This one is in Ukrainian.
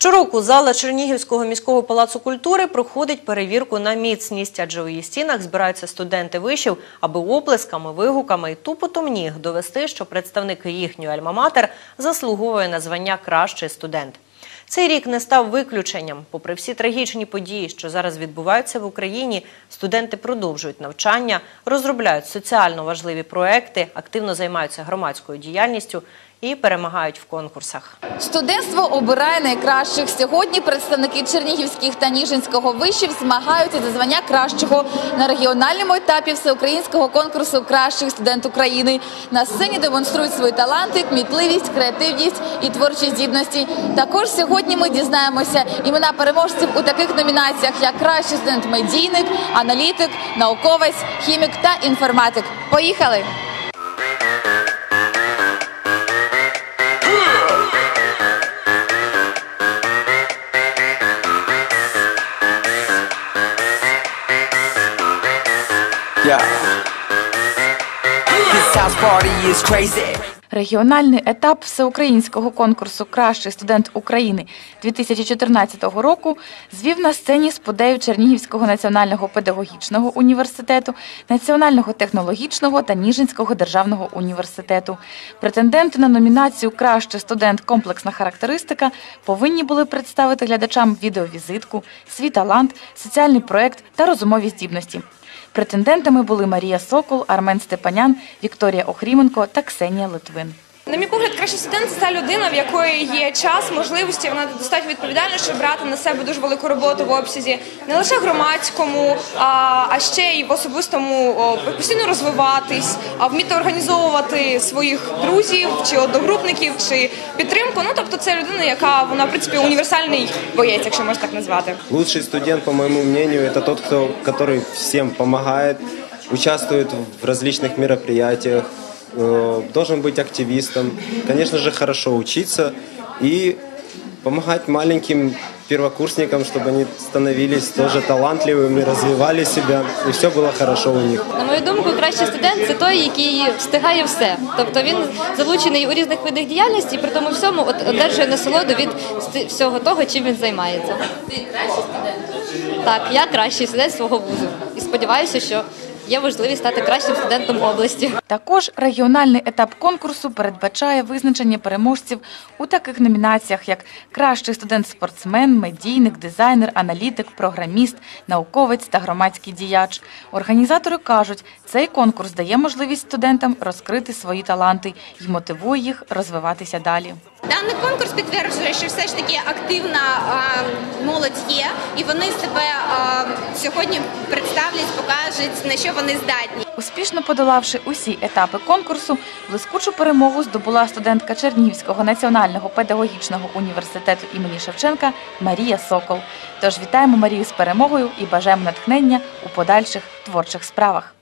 Щороку зала Чернігівського міського палацу культури проходить перевірку на міцність, адже у її стінах збираються студенти вишів, аби оплесками, вигуками і тупотом ніг довести, що представник їхньої альма-матер заслуговує на звання кращий студент. Цей рік не став виключенням. Попри всі трагічні події, що зараз відбуваються в Україні, студенти продовжують навчання, розробляють соціально важливі проекти, активно займаються громадською діяльністю і перемагають в конкурсах. Студентство обирає найкращих. Сьогодні представники Чернігівських та Ніжинського вишів змагаються за звання кращого на регіональному етапі всеукраїнського конкурсу Кращий студент України. На сцені демонструють свої таланти, кмітливість, креативність і творчі здібності. Також сьогодні ми дізнаємося імена переможців у таких номінаціях, як кращий студент медійник, аналітик, науковець, хімік та інформатик. Поїхали! Yeah. This house party is crazy. Регіональний етап всеукраїнського конкурсу Кращий студент України 2014 року звів на сцені сподею Чернігівського національного педагогічного університету, Національного технологічного та Ніжинського державного університету. Претенденти на номінацію Кращий студент комплексна характеристика повинні були представити глядачам відеовізитку, свій талант, соціальний проект та розумові здібності. Претендентами були Марія Сокол, Армен Степанян, Вікторія Охріменко та Ксенія Литвин На мій погляд, кращий студент це та людина, в якої є час, можливості. Вона достатньо відповідальна, щоб брати на себе дуже велику роботу в обсязі не лише громадському, а, а ще й в особистому о, постійно розвиватись, а вміти організовувати своїх друзів чи одногрупників, чи підтримку. Ну тобто, це людина, яка вона в принципі універсальний боєць, якщо можна так назвати. Лучший студент, по моему мнению, это тот, кто, который всем помогает, участвует в различных мероприятиях, э, должен быть активистом, конечно же, хорошо учиться и помогать маленьким первокурсникам, чтобы они становились тоже талантливыми, развивали себя, и все было хорошо у них. На мою думку, кращий студент це той, який встигає все. Тобто він залучений у різних видах діяльності, і при тому всьому от- одержує насолоду від сти- всього того, чим він займається. Ти кращий студент? Так, я кращий студент свого вузу. І сподіваюся, що є можливість стати кращим студентом області. Також регіональний етап конкурсу передбачає визначення переможців у таких номінаціях, як кращий студент-спортсмен, медійник, дизайнер, аналітик, програміст, науковець та громадський діяч. Організатори кажуть, цей конкурс дає можливість студентам розкрити свої таланти і мотивує їх розвиватися далі. Даний конкурс підтверджує, що все ж таки активна молодь є, і вони себе сьогодні представлять, покажуть на що вони здатні. Успішно подолавши усі етапи конкурсу, блискучу перемогу здобула студентка Чернігівського національного педагогічного університету імені Шевченка Марія Сокол. Тож вітаємо Марію з перемогою і бажаємо натхнення у подальших творчих справах.